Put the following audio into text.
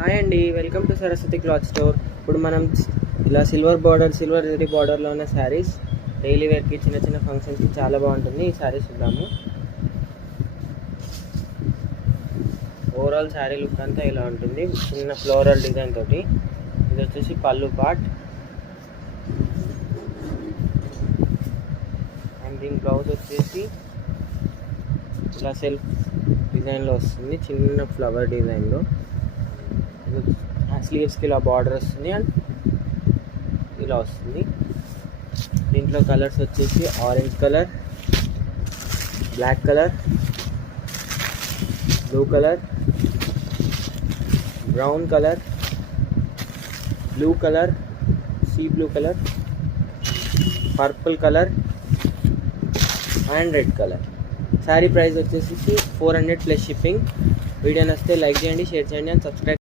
హాయ్ అండి, welcome to Saraswati cloth store. ఇప్పుడు మనం ఇలా సిల్వర్ జరీ బార్డర్లో ఉన్న శారీస్ డైలీ వేర్కి చిన్న చిన్న ఫంక్షన్స్కి చాలా బాగుంటుంది. ఈ శారీస్ చూద్దాము. ఓవరాల్ శారీ లుక్ అంతా ఇలా ఉంటుంది, చిన్న ఫ్లోరల్ డిజైన్ తోటి. ఇది వచ్చేసి పళ్ళు పార్ట్ అండ్ దీని బ్లౌజ్ వచ్చేసి ఇలా సెల్ఫ్ డిజైన్లో వస్తుంది, చిన్న ఫ్లవర్ డిజైన్లో. స్లీవ్స్కి ఇలా బార్డర్ వస్తుంది అండ్ ఇలా వస్తుంది. దీంట్లో కలర్స్ వచ్చేసి orange colour, black colour, blue colour, brown colour, blue colour, sea blue colour, purple colour and red colour. Sari price వచ్చేసి 400 ప్లస్ షిప్పింగ్. వీడియో నచ్చితే లైక్ చేయండి, షేర్ చేయండి అండ్ సబ్స్క్రైబ్.